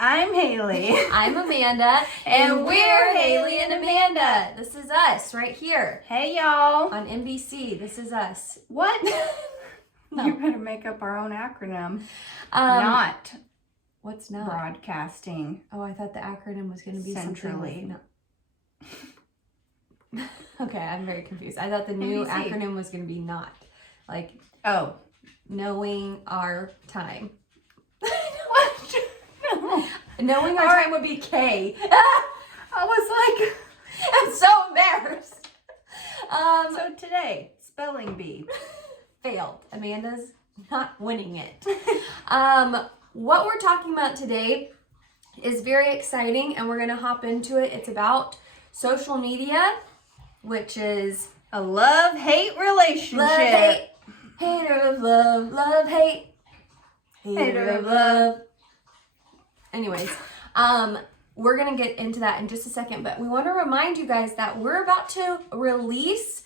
I'm Haley. I'm Amanda. And we're Haley and Amanda. This is us right here Hey, y'all. on NBC. This is us. What? No. You better make up our own acronym. Not. What's not? Broadcasting. Oh, I thought the acronym was going to be Centrally. something like, no. Okay, I'm very confused. I thought the new NBC. acronym was going to be not. Like, Oh. knowing our time. What? No. Knowing our time would be K. I was like, I'm so embarrassed. so today, spelling bee. Failed. Amanda's not winning it. What we're talking about today is very exciting, and we're going to hop into it. It's about social media, which is A love-hate relationship. love, hate, hater of love, love, hate, hater of love. Anyways, we're going to get into that in just a second, but we want to remind you guys that we're about to release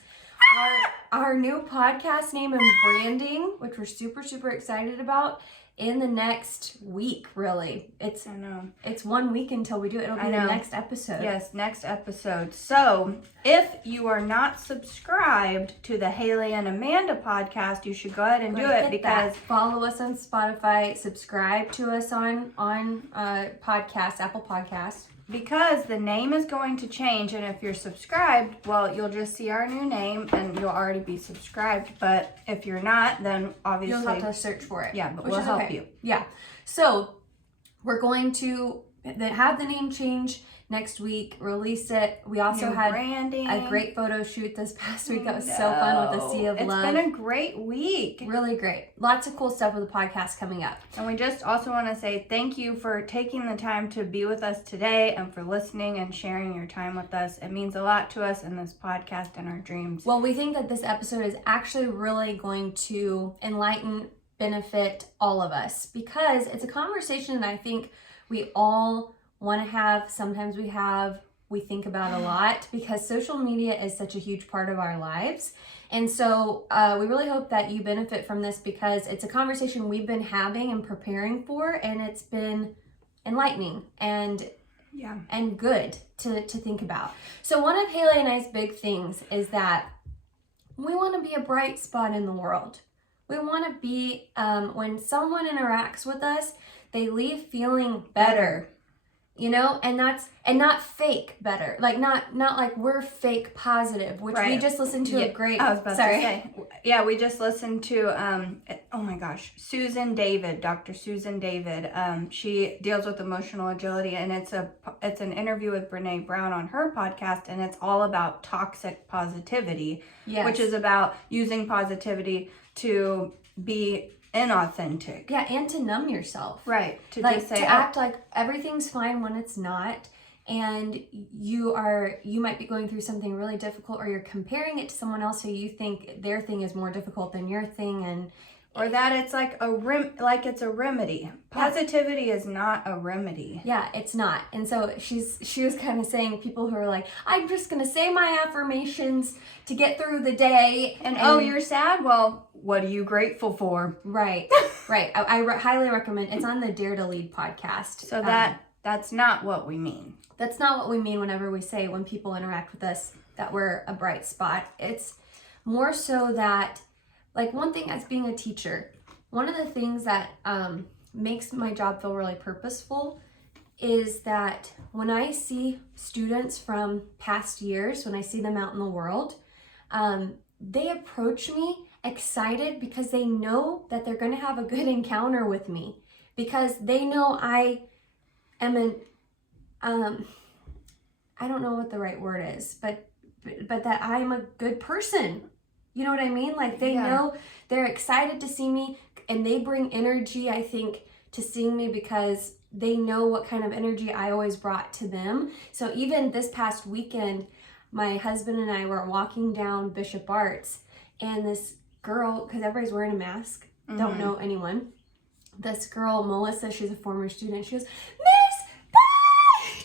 our new podcast name and branding, which we're super, super excited about, in the next week, really. I know. It's 1 week until we do it. It'll be the next episode. Yes, next episode. So, if you are not subscribed to the Haley and Amanda podcast, you should go ahead and do it because follow us on Spotify, subscribe to us on podcast, Apple Podcasts. because the name is going to change, and if you're subscribed, well, you'll just see our new name and you'll already be subscribed. But if you're not, then obviously You'll have to search for it. Yeah, but which we'll is help okay. you. Yeah. So we're going to have the name change next week, release it. We also New had branding. a great photo shoot this past week. That was so fun with the Sea of Love. It's been a great week. Really great. Lots of cool stuff with the podcast coming up. And we just also want to say thank you for taking the time to be with us today and for listening and sharing your time with us. It means a lot to us in this podcast and our dreams. Well, we think that this episode is actually really going to enlighten, benefit all of us, because it's a conversation that I think we all want to have. Sometimes we think about a lot, because social media is such a huge part of our lives. And so we really hope that you benefit from this, because it's a conversation we've been having and preparing for, and it's been enlightening and good to think about. So one of Haley and I's big things is that we want to be a bright spot in the world. We want to be, when someone interacts with us, they leave feeling better. You know, and not fake better, like not like we're fake positive, which we just listened to a great. I was about to say, yeah, we just listened to oh my gosh, Susan David, Dr. Susan David. She deals with emotional agility, and it's an interview with Brene Brown on her podcast, and it's all about toxic positivity, which is about using positivity to be inauthentic. Yeah, and to numb yourself. Right. To like, just say, to act like everything's fine when it's not, and you might be going through something really difficult, or you're comparing it to someone else who you think their thing is more difficult than your thing, or that it's like it's a remedy. Positivity is not a remedy. Yeah, it's not. And so she was kind of saying, people who are like, I'm just gonna say my affirmations to get through the day, and oh, you're sad? Well, what are you grateful for? Right. I highly recommend. It's on the Dare to Lead podcast. So that's not what we mean. That's not what we mean whenever we say, when people interact with us, that we're a bright spot. It's more so that, like, one thing as being a teacher, one of the things that makes my job feel really purposeful is that when I see students from past years, when I see them out in the world, they approach me excited because they know that they're going to have a good encounter with me, because they know I am I don't know what the right word is, but that I'm a good person. You know what I mean? Like, they know, they're excited to see me, and they bring energy, I think, to seeing me, because they know what kind of energy I always brought to them. So even this past weekend, my husband and I were walking down Bishop Arts, and this girl, because everybody's wearing a mask, don't know anyone. This girl, Melissa, she's a former student. She goes, Miss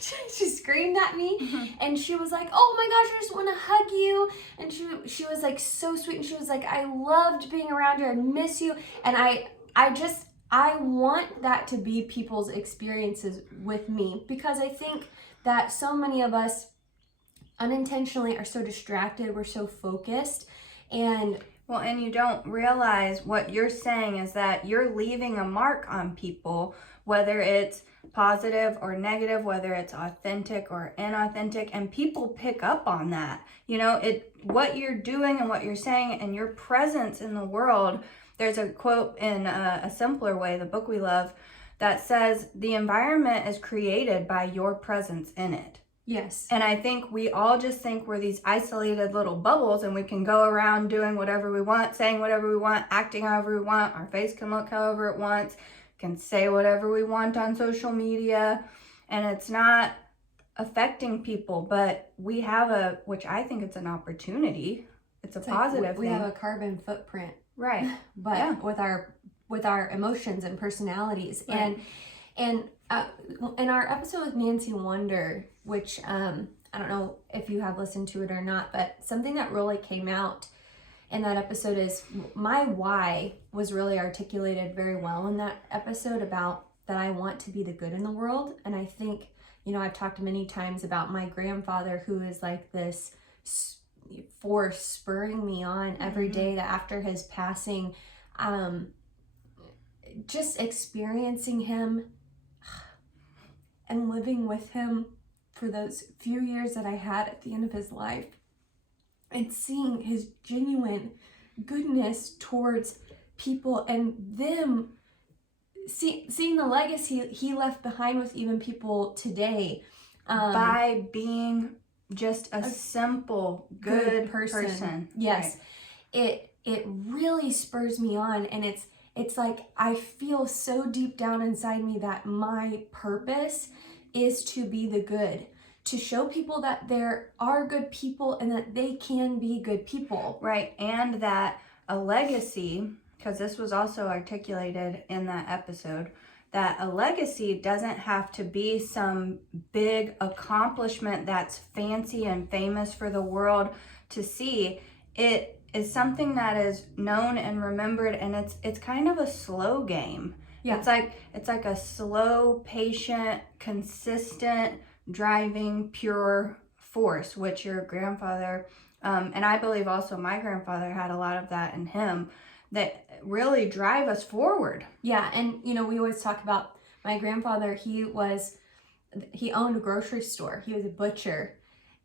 Paige! She screamed at me, and she was like, oh my gosh, I just want to hug you. And she was like so sweet, and she was like, I loved being around you, I miss you. And I I want that to be people's experiences with me, because I think that so many of us unintentionally are so distracted, we're so focused, and well, and you don't realize what you're saying is that you're leaving a mark on people, whether it's positive or negative, whether it's authentic or inauthentic, and people pick up on that. You know, what you're doing and what you're saying and your presence in the world. There's a quote in A Simpler Way, the book we love, that says the environment is created by your presence in it. yes. And I think we all just think we're these isolated little bubbles and we can go around doing whatever we want, saying whatever we want, acting however we want. Our face can look however it wants, can say whatever we want on social media, and it's not affecting people. But we have which I think it's an opportunity. It's a positive we thing. have a carbon footprint, Right. but Yeah. with our emotions and personalities. Right. And in our episode with Nancy Wonder, which I don't know if you have listened to it or not, but something that really came out in that episode is my why was really articulated very well in that episode, about that I want to be the good in the world. And I think, you know, I've talked many times about my grandfather, who is like this force spurring me on every day, that after his passing, just experiencing him and living with him for those few years that I had at the end of his life, and seeing his genuine goodness towards people, and them seeing the legacy he left behind with even people today, by being just a simple good person. Yes. Right. It really spurs me on, and it's like I feel so deep down inside me that my purpose is to be the good, to show people that there are good people and that they can be good people. Right, and that a legacy, because this was also articulated in that episode, that a legacy doesn't have to be some big accomplishment that's fancy and famous for the world to see. It is something that is known and remembered, and it's kind of a slow game. Yeah. It's like a slow, patient, consistent, driving, pure force, which your grandfather, and I believe also my grandfather had a lot of that in him, that really drive us forward. Yeah, and you know, we always talk about my grandfather. He owned a grocery store. He was a butcher,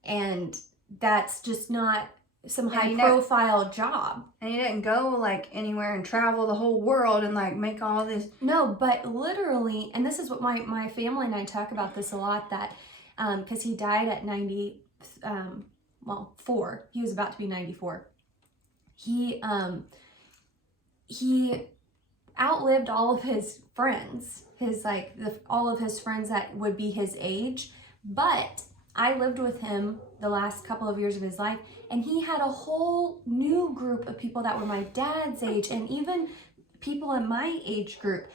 and that's just not some high profile job. And he didn't go like anywhere and travel the whole world and like make all this. No, but literally, and this is what my family and I talk about this a lot, that because he died at 4. He was about to be 94. He outlived all of his friends, all of his friends that would be his age, but I lived with him the last couple of years of his life, and he had a whole new group of people that were my dad's age, and even people in my age group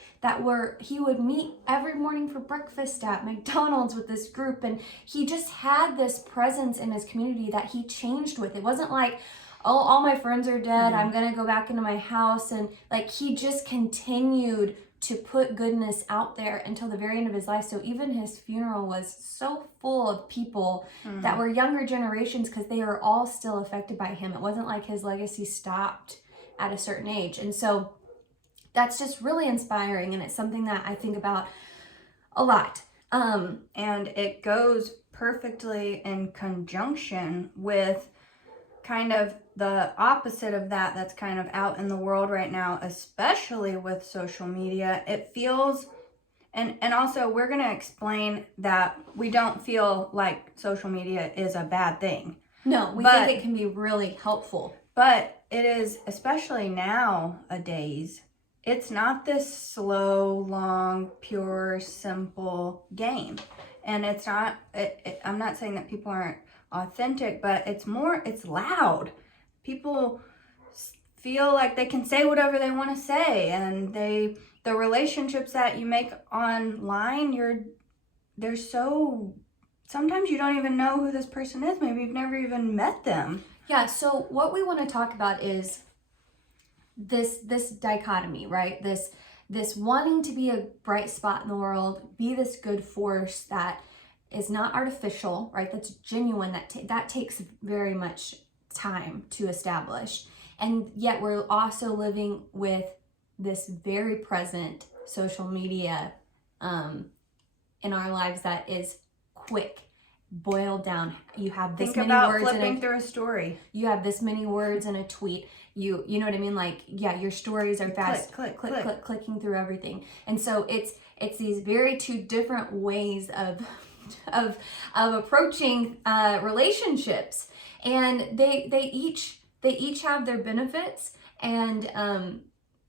he would meet every morning for breakfast at McDonald's with this group, and he just had this presence in his community that he changed with. It wasn't like, oh, all my friends are dead, I'm gonna go back into my house, and like he just continued to put goodness out there until the very end of his life. So even his funeral was so full of people that were younger generations, because they were all still affected by him. It wasn't like his legacy stopped at a certain age. And so that's just really inspiring, and it's something that I think about a lot. And it goes perfectly in conjunction with kind of the opposite of that that's kind of out in the world right now, especially with social media. It feels, and also we're going to explain that we don't feel like social media is a bad thing. No, we think it can be really helpful. But it is, especially nowadays, it's not this slow, long, pure, simple game. And it's not, I'm not saying that people aren't authentic, but it's loud. People feel like they can say whatever they want to say, and the relationships that you make online, sometimes you don't even know who this person is. Maybe you've never even met them. Yeah, so what we want to talk about is this dichotomy, right? this wanting to be a bright spot in the world, be this good force that is not artificial, right? That's genuine. That takes very much time to establish. And yet we're also living with this very present social media in our lives that is quick, boiled down. You have this Think many about words flipping through a story. You have this many words in a tweet. You know what I mean? Like, yeah, your stories are fast, Click. clicking through everything. And so it's these very two different ways of approaching relationships, and they each have their benefits. And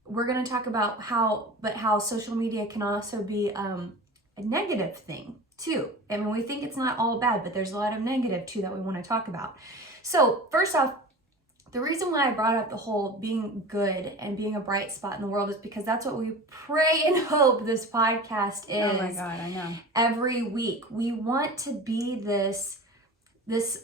we're going to talk about how social media can also be a negative thing too. I mean, we think it's not all bad, but there's a lot of negative too that we want to talk about. So first off, the reason why I brought up the whole being good and being a bright spot in the world is because that's what we pray and hope this podcast is. Oh my God, I know. Every week. We want to be this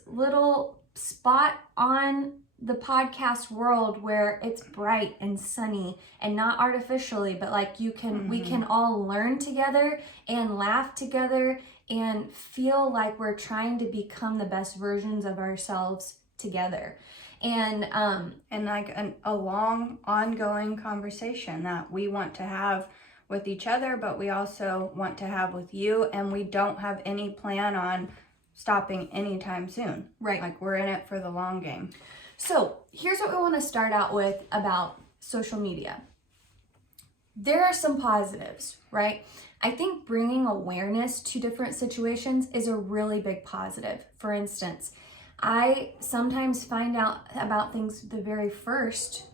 little spot on the podcast world where it's bright and sunny and not artificially, but like we can all learn together and laugh together and feel like we're trying to become the best versions of ourselves together. And like a long ongoing conversation that we want to have with each other, but we also want to have with you, and we don't have any plan on stopping anytime soon. Right. Like, we're in it for the long game. So here's what we want to start out with about social media. There are some positives, right? I think bringing awareness to different situations is a really big positive. For instance, I sometimes find out about things the very first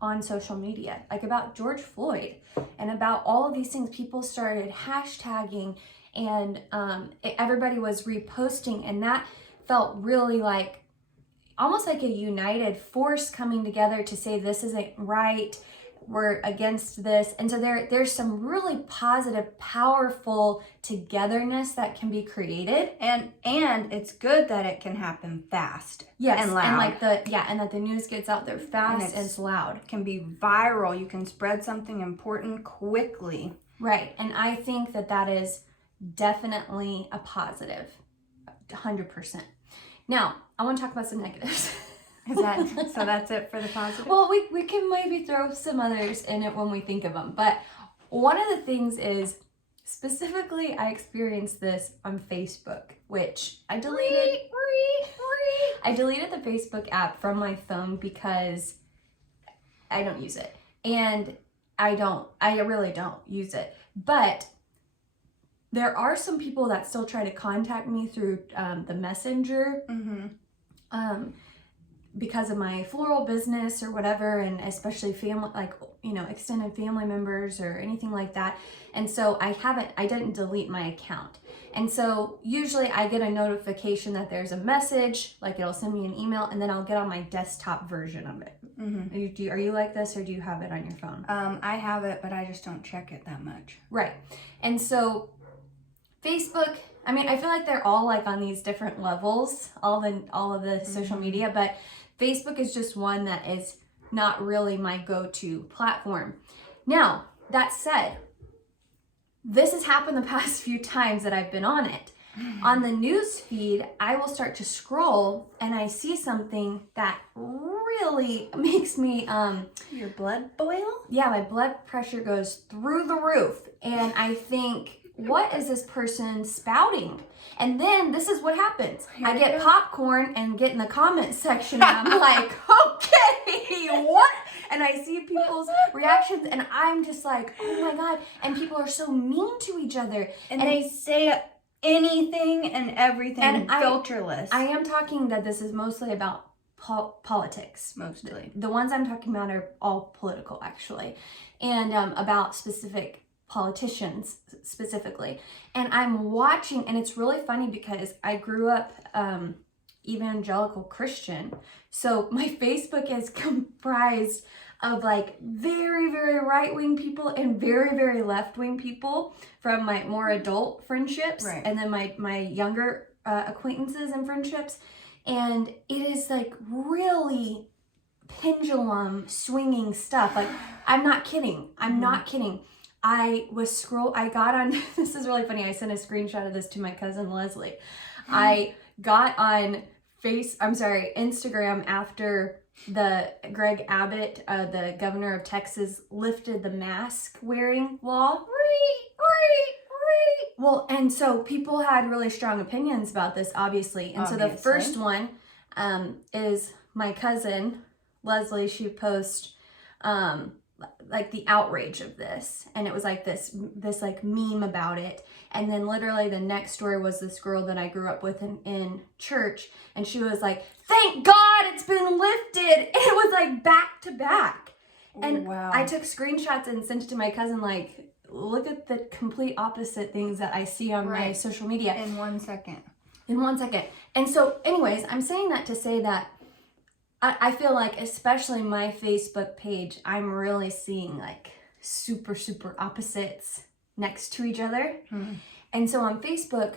on social media, like about George Floyd and about all of these things. People started hashtagging, and everybody was reposting, and that felt really like almost like a united force coming together to say this isn't right, we're against this. And so there's some really positive, powerful togetherness that can be created. And it's good that it can happen fast. Yes, and loud. And and that the news gets out there fast and it's loud. It can be viral. You can spread something important quickly. Right. And I think that is definitely a positive, 100%. Now, I want to talk about some negatives. So that's it for the positive? Well, we can maybe throw some others in it when we think of them. But one of the things is, specifically, I experienced this on Facebook, which I deleted. I deleted the Facebook app from my phone because I don't use it. And I really don't use it. But there are some people that still try to contact me through the messenger. Because of my floral business or whatever, and especially family, like, extended family members or anything like that. And so I didn't delete my account. And so usually I get a notification that there's a message, like it'll send me an email, and then I'll get on my desktop version of it. Are you like this, or do you have it on your phone? I have it, but I just don't check it that much. Right. And so Facebook, I mean, I feel like they're all like on these different levels, all of the social media, but Facebook is just one that is not really my go-to platform. Now, that said, this has happened the past few times that I've been on it. On the news feed, I will start to scroll and I see something that really makes me your blood boil? Yeah, my blood pressure goes through the roof, and I think, what is this person spouting? And then this is what happens. I get popcorn and get in the comment section, and I'm like, okay, what? And I see people's reactions, and I'm just like, oh my God. And people are so mean to each other. And they say anything and everything, and filterless. I am talking that this is mostly about politics. Mostly. The ones I'm talking about are all political, actually. And about specific politicians specifically. And I'm watching, and it's really funny because I grew up evangelical Christian. So my Facebook is comprised of like very, very right-wing people and very, very left-wing people from my more adult friendships. Right. And then my younger acquaintances and friendships. And it is like really pendulum swinging stuff. Like, I'm not kidding. I'm not kidding. I got on, this is really funny. I sent a screenshot of this to my cousin Leslie. I got on Instagram after the Greg Abbott, the governor of Texas, lifted the mask wearing law. Well, and so people had really strong opinions about this, obviously. And so the first one is my cousin Leslie. She posted like the outrage of this, and it was like this like meme about it. And then literally the next story was this girl that I grew up with in church, and she was like, "Thank God it's been lifted." And it was like back to back. And wow. I took screenshots and sent it to my cousin, like, look at the complete opposite things that I see on my social media. In 1 second. And so anyways, I'm saying that to say that I feel like, especially my Facebook page, I'm really seeing like super, super opposites next to each other. And so on Facebook,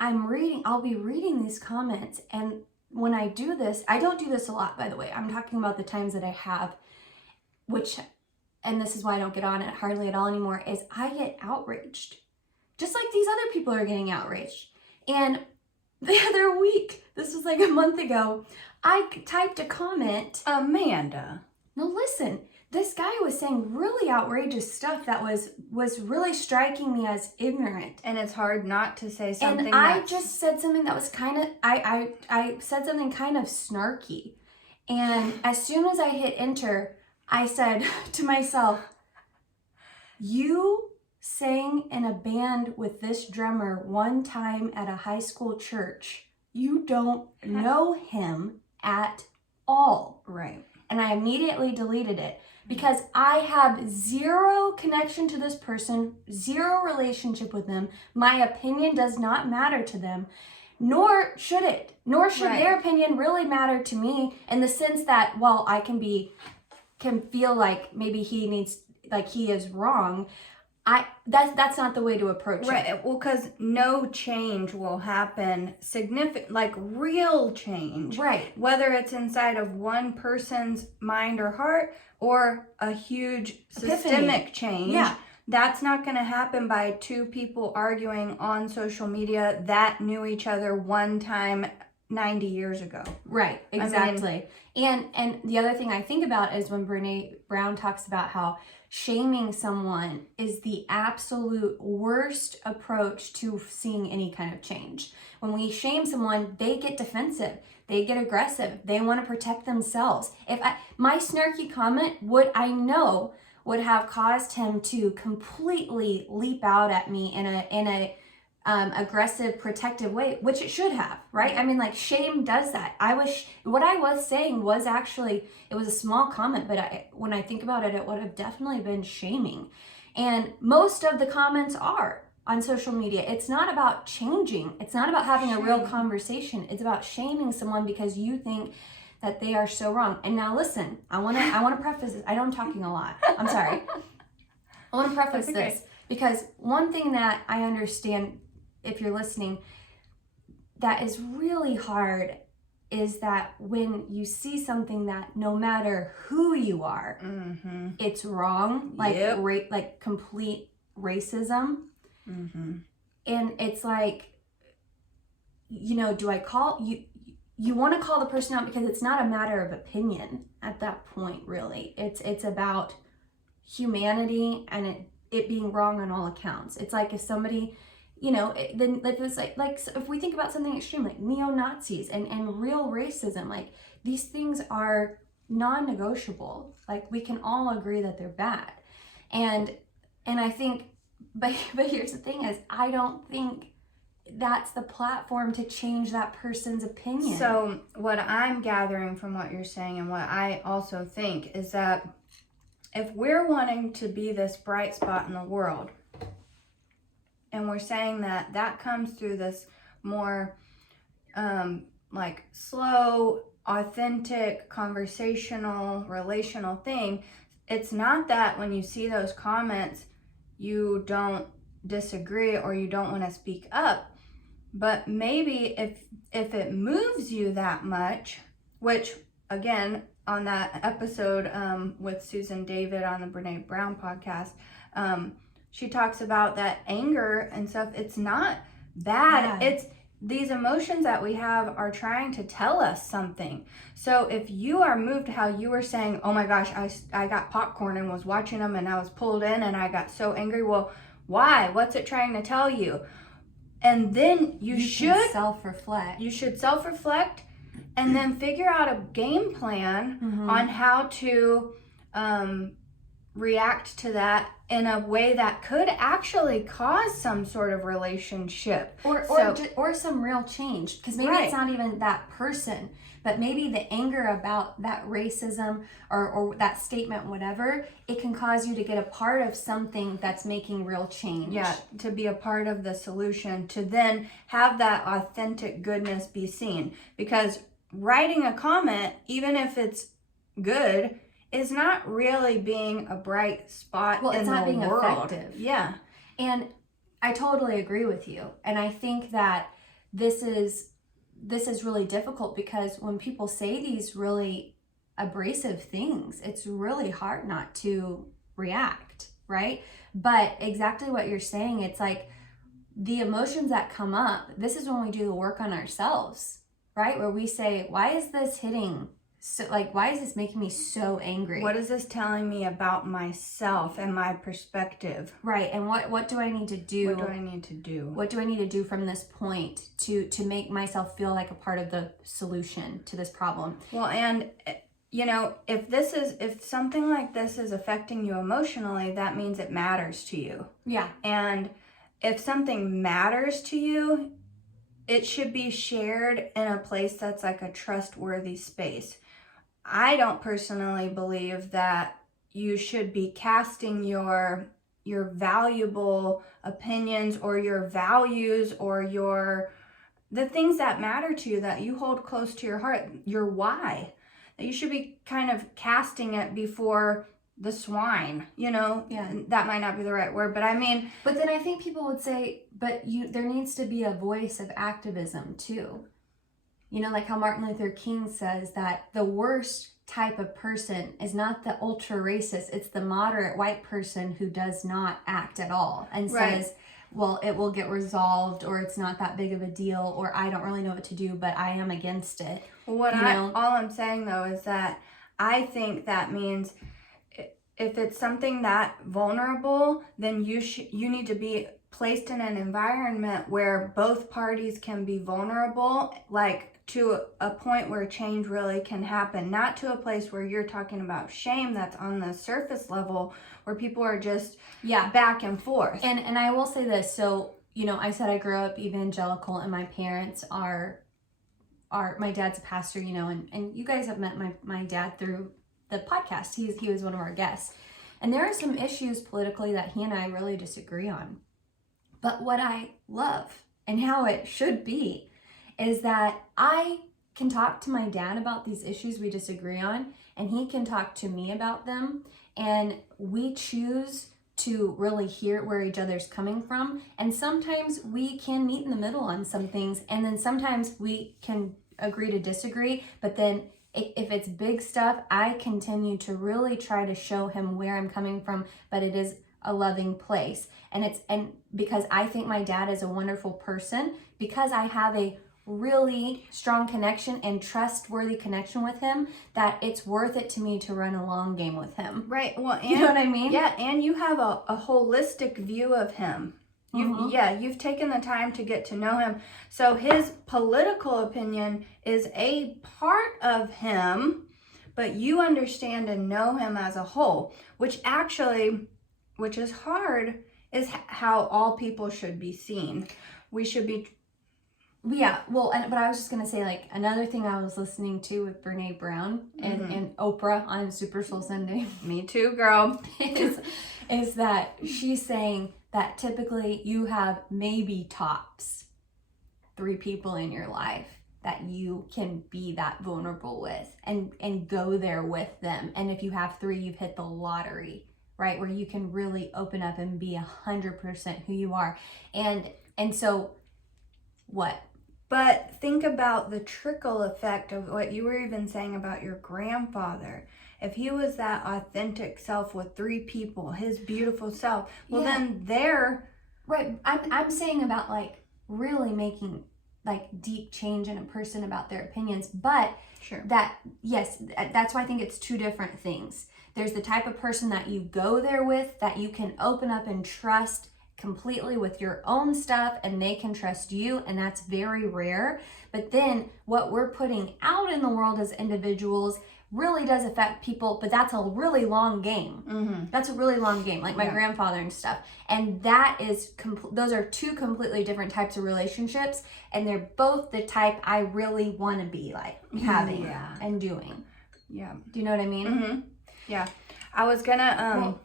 I'll be reading these comments. And when I do this, I don't do this a lot, by the way. I'm talking about the times that I have, and this is why I don't get on it hardly at all anymore, is I get outraged. Just like these other people are getting outraged. And the other week, this was like a month ago, I typed a comment. Amanda. No, listen. This guy was saying really outrageous stuff that was really striking me as ignorant. And it's hard not to say something. And I just said something that was kind of, I said something kind of snarky. And as soon as I hit enter, I said to myself, you sang in a band with this drummer one time at a high school church. You don't know him at all. Right. And I immediately deleted it because I have zero connection to this person, zero relationship with them. My opinion does not matter to them, nor should it. Nor should their opinion really matter to me, in the sense that, while I can feel like maybe he is wrong, that's not the way to approach it. Right. Well, because no change will happen, significant, like real change. Right. Whether it's inside of one person's mind or heart, or a huge systemic change. Yeah. That's not going to happen by two people arguing on social media that knew each other one time 90 years ago. Right, exactly. And the other thing I think about is when Brene Brown talks about how shaming someone is the absolute worst approach to seeing any kind of change. When we shame someone, they get defensive, they get aggressive, they want to protect themselves. My snarky comment would have caused him to completely leap out at me in a aggressive, protective way, which it should have, right? I mean, like, shame does that. What I was saying was actually, it was a small comment, but when I think about it, it would have definitely been shaming. And most of the comments are on social media. It's not about changing. It's not about having a real conversation. It's about shaming someone because you think that they are so wrong. And now listen, I want to preface this. I know I'm talking a lot. I'm sorry. I want to preface this because one thing that I understand, if you're listening, that is really hard, is that when you see something that no matter who you are, it's wrong, like like complete racism. And it's like, do I call you? You want to call the person out because it's not a matter of opinion at that point, really. It's about humanity and it being wrong on all accounts. It's like if somebody, then if it's like if we think about something extreme like neo-Nazis and real racism, like these things are non-negotiable. Like we can all agree that they're bad. And I think, but here's the thing is, I don't think that's the platform to change that person's opinion. So what I'm gathering from what you're saying, and what I also think, is that if we're wanting to be this bright spot in the world, and we're saying that comes through this more like slow, authentic, conversational, relational thing, it's not that when you see those comments you don't disagree or you don't want to speak up, but maybe if it moves you that much, which again, on that episode with Susan David on the Brene Brown podcast, she talks about that anger and stuff. It's not bad. It's these emotions that we have are trying to tell us something. So if you are moved, how you were saying, oh my gosh, I got popcorn and was watching them and I was pulled in and I got so angry. Well, why? What's it trying to tell you? And then you should self-reflect. You should self-reflect and then figure out a game plan on how to react to that in a way that could actually cause some sort of relationship or some real change, because maybe it's not even that person, but maybe the anger about that racism or that statement, whatever, it can cause you to get a part of something that's making real change. Yeah, to be a part of the solution, to then have that authentic goodness be seen. Because writing a comment, even if it's good, is not really being a bright spot in the world. Well, it's not being effective. Yeah. And I totally agree with you. And I think that this is really difficult, because when people say these really abrasive things, it's really hard not to react, right? But exactly what you're saying, it's like the emotions that come up, this is when we do the work on ourselves, right? Where we say, why is this hitting? So, like, why is this making me so angry? What is this telling me about myself and my perspective? Right. And what do I need to do? What do I need to do? What do I need to do from this point to make myself feel like a part of the solution to this problem? Well, and you know, if something like this is affecting you emotionally, that means it matters to you. Yeah. And if something matters to you, it should be shared in a place that's like a trustworthy space. I don't personally believe that you should be casting your valuable opinions or your values or the things that matter to you, that you hold close to your heart, your why. That you should be kind of casting it before the swine, you know. Yeah. That might not be the right word, but I mean. But then I think people would say, but there needs to be a voice of activism too. You know, like how Martin Luther King says that the worst type of person is not the ultra racist, it's the moderate white person who does not act at all and says, well, it will get resolved, or it's not that big of a deal, or I don't really know what to do, but I am against it. Well, all I'm saying though is that I think that means if it's something that vulnerable, then you need to be placed in an environment where both parties can be vulnerable, like to a point where change really can happen, not to a place where you're talking about shame that's on the surface level, where people are just back and forth. And I will say this, so, you know, I said I grew up evangelical, and my parents are my dad's a pastor, you know, and you guys have met my dad through the podcast. He was one of our guests. And there are some issues politically that he and I really disagree on. But what I love, and how it should be, is that I can talk to my dad about these issues we disagree on, and he can talk to me about them, and we choose to really hear where each other's coming from. And sometimes we can meet in the middle on some things, and then sometimes we can agree to disagree, but then if it's big stuff, I continue to really try to show him where I'm coming from, but it is a loving place. And because I think my dad is a wonderful person, because I have a really strong connection and trustworthy connection with him, that it's worth it to me to run a long game with him. Right. Well, and, you know what I mean? Yeah, and you have a holistic view of him. You've taken the time to get to know him. So his political opinion is a part of him, but you understand and know him as a whole, which is hard, is how all people should be seen. We should be. Yeah, well, but I was just going to say, like, another thing I was listening to with Brene Brown and Oprah on Super Soul Sunday. Me too, girl. is that she's saying that typically you have maybe tops 3 people in your life that you can be that vulnerable with and go there with them. And if you have 3, you've hit the lottery, right? Where you can really open up and be 100% who you are. And so what? But think about the trickle effect of what you were even saying about your grandfather. If he was that authentic self with 3 people, his beautiful self, well, Yeah. then they're Right. I'm saying about like really making like deep change in a person about their opinions, but sure. that, yes, that's why I think it's 2 different things. There's the type of person that you go there with that you can open up and trust completely with your own stuff, and they can trust you, and that's very rare. But then what we're putting out in the world as individuals really does affect people, but that's a really long game. Mm-hmm. That's a really long game, like my grandfather and stuff. And that is, those are 2 completely different types of relationships, and they're both the type I really want to be like having and doing. Yeah. Do you know what I mean? Mm-hmm. Yeah. I was gonna,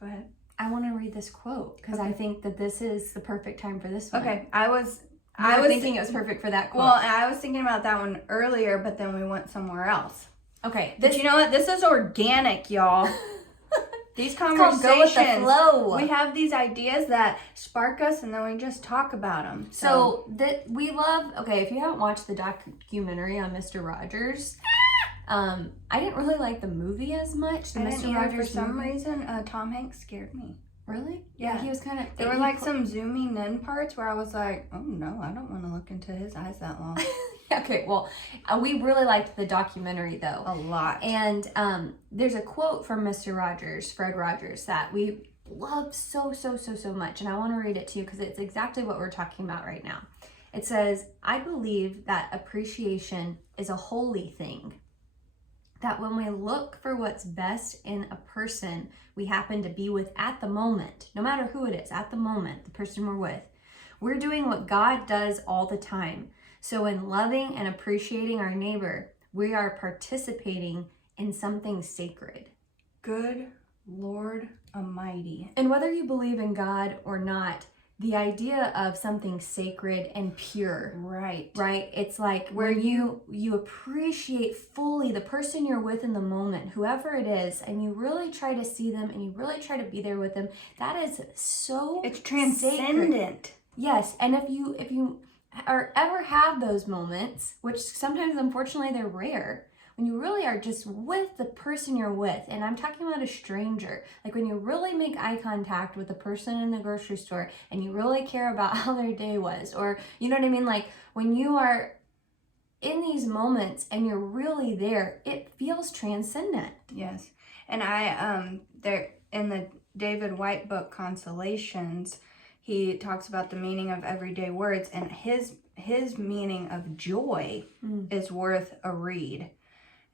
go ahead. I want to read this quote because I think that this is the perfect time for this one. Okay. I was thinking it was perfect for that quote. Well, I was thinking about that one earlier, but then we went somewhere else. Okay. But you know what? This is organic, y'all. These conversations, go with the flow. We have these ideas that spark us, and then we just talk about them. So that we love. Okay, if you haven't watched the documentary on Mr. Rogers, I didn't really like the movie as much. The I Mr. didn't either. Rogers For some movie. reason, Tom Hanks scared me. Really? Yeah. He was kind of. There were like some zooming in parts where I was like, oh no, I don't want to look into his eyes that long. Okay, well, we really liked the documentary though. A lot. And there's a quote from Mr. Rogers, Fred Rogers, that we love so much. And I want to read it to you because it's exactly what we're talking about right now. It says, I believe that appreciation is a holy thing. That when we look for what's best in a person we happen to be with at the moment, no matter who it is, at the moment, the person we're with, we're doing what God does all the time. So in loving and appreciating our neighbor, we are participating in something sacred. Good Lord Almighty. And whether you believe in God or not, the idea of something sacred and pure, right? It's like where you appreciate fully the person you're with in the moment, whoever it is, and you really try to see them and you really try to be there with them. That is so it's transcendent. Sacred. Yes, and if you or ever have those moments, which sometimes unfortunately they're rare, when you really are just with the person you're with, and I'm talking about a stranger, like when you really make eye contact with the person in the grocery store and you really care about how their day was, or you know what I mean, like when you are in these moments and you're really there, it feels transcendent. Yes. And I there in the David White book Consolations, he talks about the meaning of everyday words, and his meaning of joy is worth a read.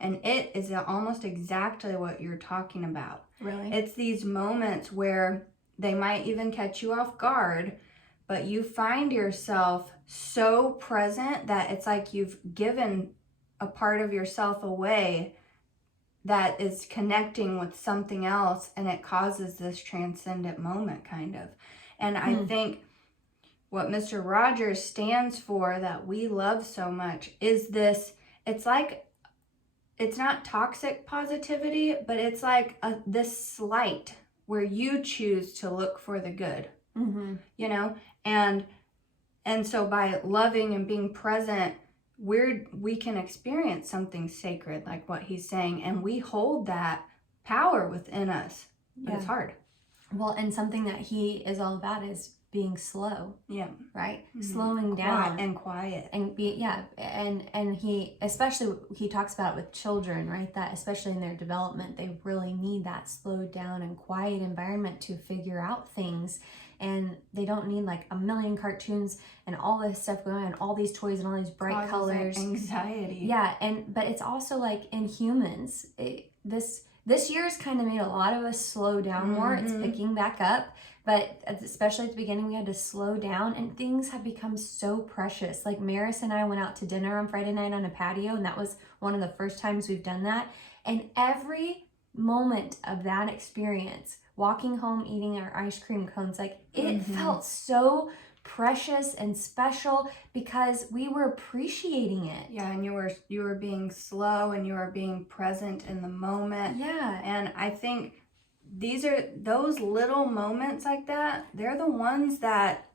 And it is almost exactly what you're talking about. Really? It's these moments where they might even catch you off guard, but you find yourself so present that it's like you've given a part of yourself away that is connecting with something else, and it causes this transcendent moment kind of. And I think what Mr. Rogers stands for that we love so much is this, it's like, it's not toxic positivity, but it's like this slight where you choose to look for the good, you know? And so by loving and being present, we can experience something sacred, like what he's saying, and we hold that power within us, but it's hard. Well, and something that he is all about is being slow. Yeah. Right? Slowing down. And quiet. And and he, especially, he talks about it with children, right? That especially in their development, they really need that slowed down and quiet environment to figure out things. And they don't need like a million cartoons and all this stuff going on, and all these toys and all these bright colors. Anxiety. Yeah, but it's also like in humans, this year's kind of made a lot of us slow down more. It's picking back up, but especially at the beginning, we had to slow down, and things have become so precious. Like Maris and I went out to dinner on Friday night on a patio, and that was one of the first times we've done that. And every moment of that experience, walking home, eating our ice cream cones, like it felt so precious and special because we were appreciating it. Yeah, and you were being slow, and you were being present in the moment. Yeah. And I think those little moments like that, they're the ones that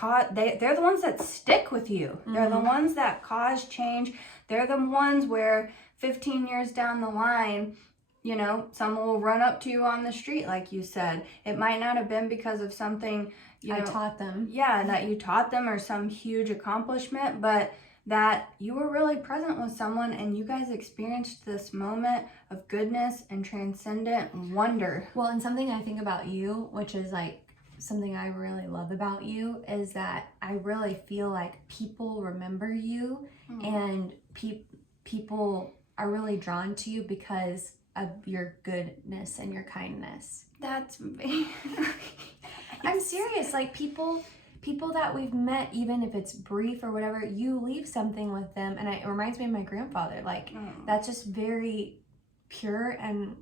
they're the ones that stick with you. They're the ones that cause change. They're the ones where 15 years down the line, you know, someone will run up to you on the street, like you said. It might not have been because of something, you know, I taught them. Yeah, that you taught them or some huge accomplishment, but that you were really present with someone and you guys experienced this moment of goodness and transcendent wonder. Well, and something I think about you, which is like something I really love about you, is that I really feel like people remember you and people are really drawn to you because of your goodness and your kindness. That's I'm serious. Like people that we've met, even if it's brief or whatever, you leave something with them, and it reminds me of my grandfather. Like that's just very pure, and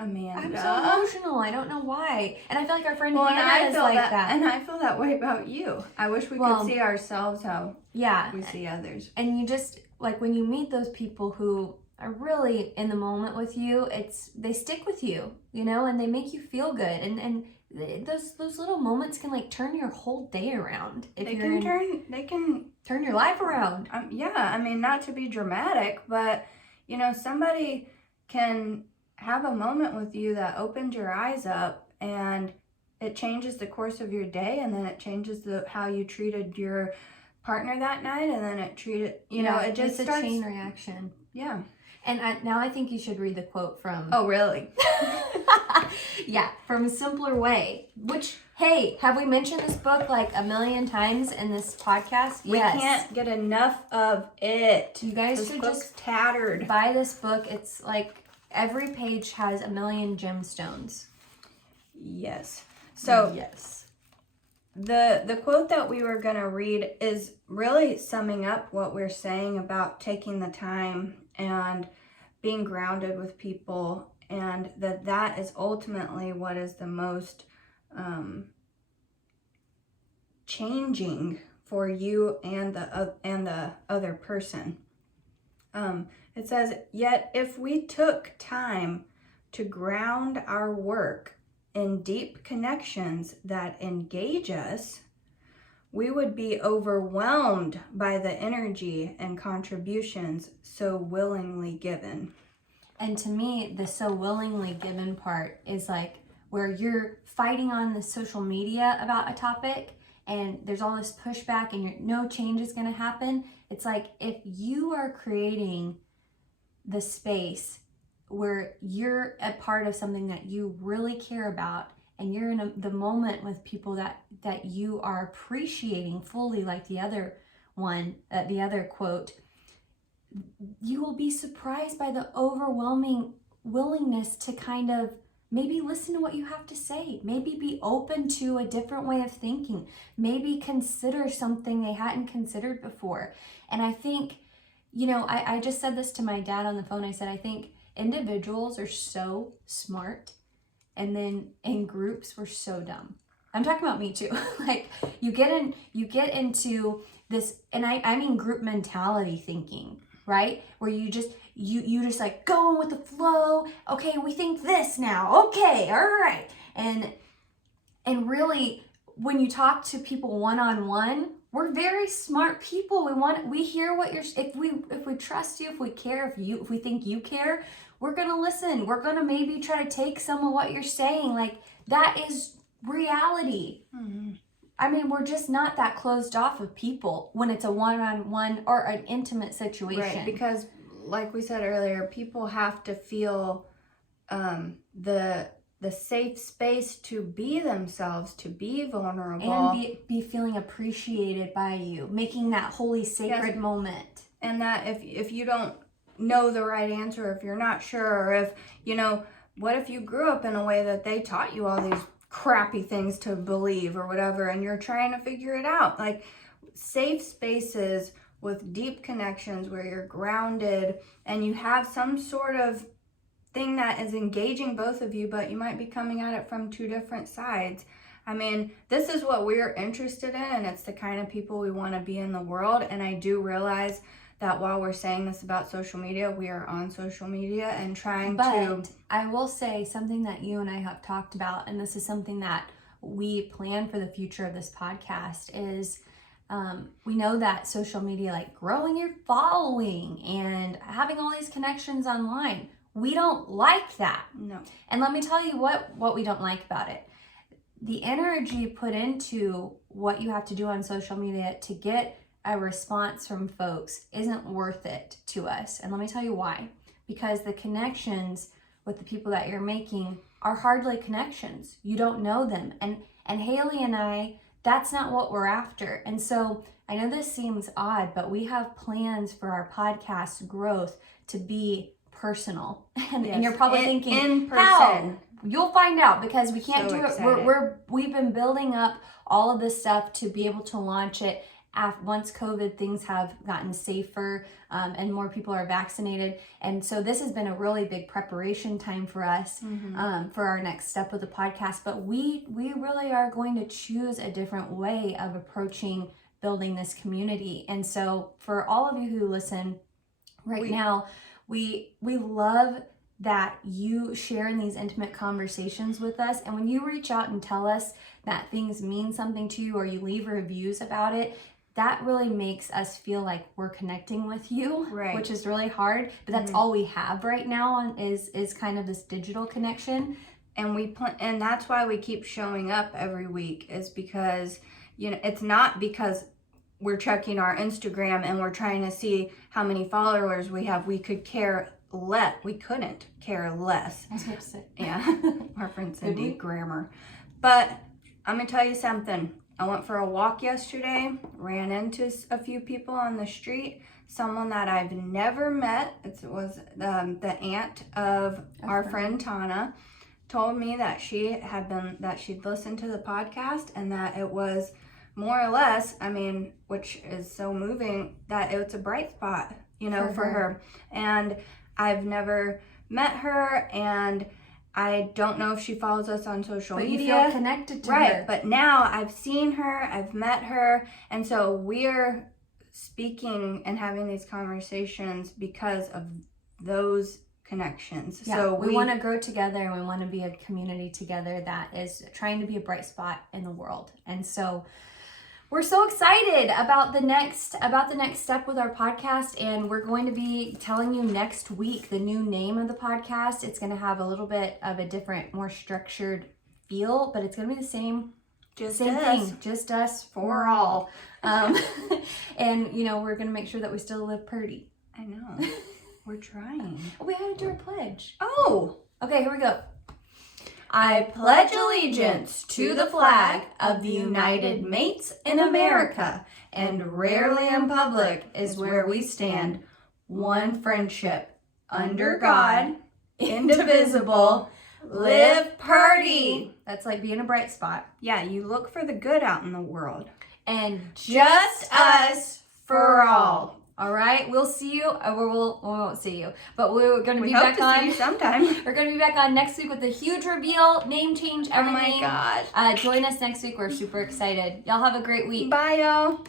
Amanda. I'm so emotional. I don't know why, and I feel like our friend Well, and Hannah I is feel like that, and I feel that way about you. I wish we could see ourselves how we see others. And you just like when you meet those people who are really in the moment with you, they stick with you, you know, and they make you feel good, and those little moments can like turn your whole day around. They can turn your life around. Yeah, I mean, not to be dramatic, but you know, somebody can have a moment with you that opens your eyes up, and it changes the course of your day, and then it changes how you treated your partner that night, and then it treated, you know, it just it's starts a chain reaction. Yeah. And now I think you should read the quote from... Oh, really? Yeah, from A Simpler Way. Which, hey, have we mentioned this book like a million times in this podcast? We can't get enough of it. You guys should just tattered. Buy this book. It's like every page has a million gemstones. Yes. So yes. The quote that we were going to read is really summing up what we're saying about taking the time and being grounded with people, and that is ultimately what is the most changing for you and the other person. It says, yet if we took time to ground our work in deep connections that engage us, we would be overwhelmed by the energy and contributions so willingly given. And to me, the so willingly given part is like where you're fighting on the social media about a topic and there's all this pushback and no change is going to happen. It's like if you are creating the space where you're a part of something that you really care about, and you're in the moment with people that you are appreciating fully, like the other one, the other quote, you will be surprised by the overwhelming willingness to kind of maybe listen to what you have to say, maybe be open to a different way of thinking, maybe consider something they hadn't considered before. And I think, you know, I just said this to my dad on the phone. I said, I think individuals are so smart, and then in groups we're so dumb. I'm talking about me too. Like you get into this, and I mean group mentality thinking, right? Where you just like going with the flow. Okay, we think this now. Okay, all right. And really, when you talk to people one-on-one, we're very smart people. We hear what you're, if we trust you, if we care, if we think you care, we're going to listen. We're going to maybe try to take some of what you're saying. Like that is reality. Mm-hmm. I mean, we're just not that closed off of people when it's a one-on-one or an intimate situation. Right, because like we said earlier, people have to feel the safe space to be themselves, to be vulnerable. And be feeling appreciated by you, making that holy sacred moment. And that if you don't know the right answer, if you're not sure, or if, you know, what if you grew up in a way that they taught you all these crappy things to believe or whatever, and you're trying to figure it out. Like safe spaces with deep connections where you're grounded and you have some sort of thing that is engaging both of you, but you might be coming at it from two different sides. I mean, this is what we're interested in, and it's the kind of people we want to be in the world. And I do realize that while we're saying this about social media, we are on social media and trying to... But I will say something that you and I have talked about, and this is something that we plan for the future of this podcast is we know that social media, like growing your following and having all these connections online, we don't like that. No. And let me tell you what we don't like about it. The energy put into what you have to do on social media to get a response from folks isn't worth it to us. And let me tell you why. Because the connections with the people that you're making are hardly connections. You don't know them. And Haley and I, that's not what we're after. And so I know this seems odd, but we have plans for our podcast growth to be personal. And you're probably thinking, in person. How? You'll find out, because we can't So do it. excited. We've been building up all of this stuff to be able to launch it once COVID things have gotten safer and more people are vaccinated. And so this has been a really big preparation time for us for our next step with the podcast. But we really are going to choose a different way of approaching building this community. And so for all of you who listen now, we love that you share in these intimate conversations with us. And when you reach out and tell us that things mean something to you, or you leave reviews about it, that really makes us feel like we're connecting with you, Right. which is really hard. But that's all we have right now is kind of this digital connection. And and that's why we keep showing up every week, is because, it's not because we're checking our Instagram and we're trying to see how many followers we have. We couldn't care less. I was about to say. Yeah, our friend Cindy, grammar. But I'm gonna tell you something. I went for a walk yesterday, ran into a few people on the street. Someone that I've never met, it was the aunt of our friend Tana, told me that she'd listened to the podcast and that it was more or less, which is so moving, that it's a bright spot, for her. And I've never met her, and I don't know if she follows us on social media. But you feel connected to her. Right, but now I've seen her, I've met her, and so we're speaking and having these conversations because of those connections. Yeah, so we want to grow together, and we want to be a community together that is trying to be a bright spot in the world. And so we're so excited about the next step with our podcast, and we're going to be telling you next week the new name of the podcast. It's going to have a little bit of a different, more structured feel, but it's going to be the same thing, just us for all. And we're going to make sure that we still live pretty. I know. We're trying. We had to do a pledge. Oh, okay, here we go. I pledge allegiance to the flag of the United Mates in America, and rarely in public is where we stand. One friendship, under God, indivisible, live purty. That's like being a bright spot. Yeah, you look for the good out in the world. And Just us for all. All right, we'll see you. We won't see you, but we're going to be hope back to on see you sometime. We're going to be back on next week with a huge reveal, name change, everything. Oh my gosh. Join us next week. We're super excited. Y'all have a great week. Bye, y'all.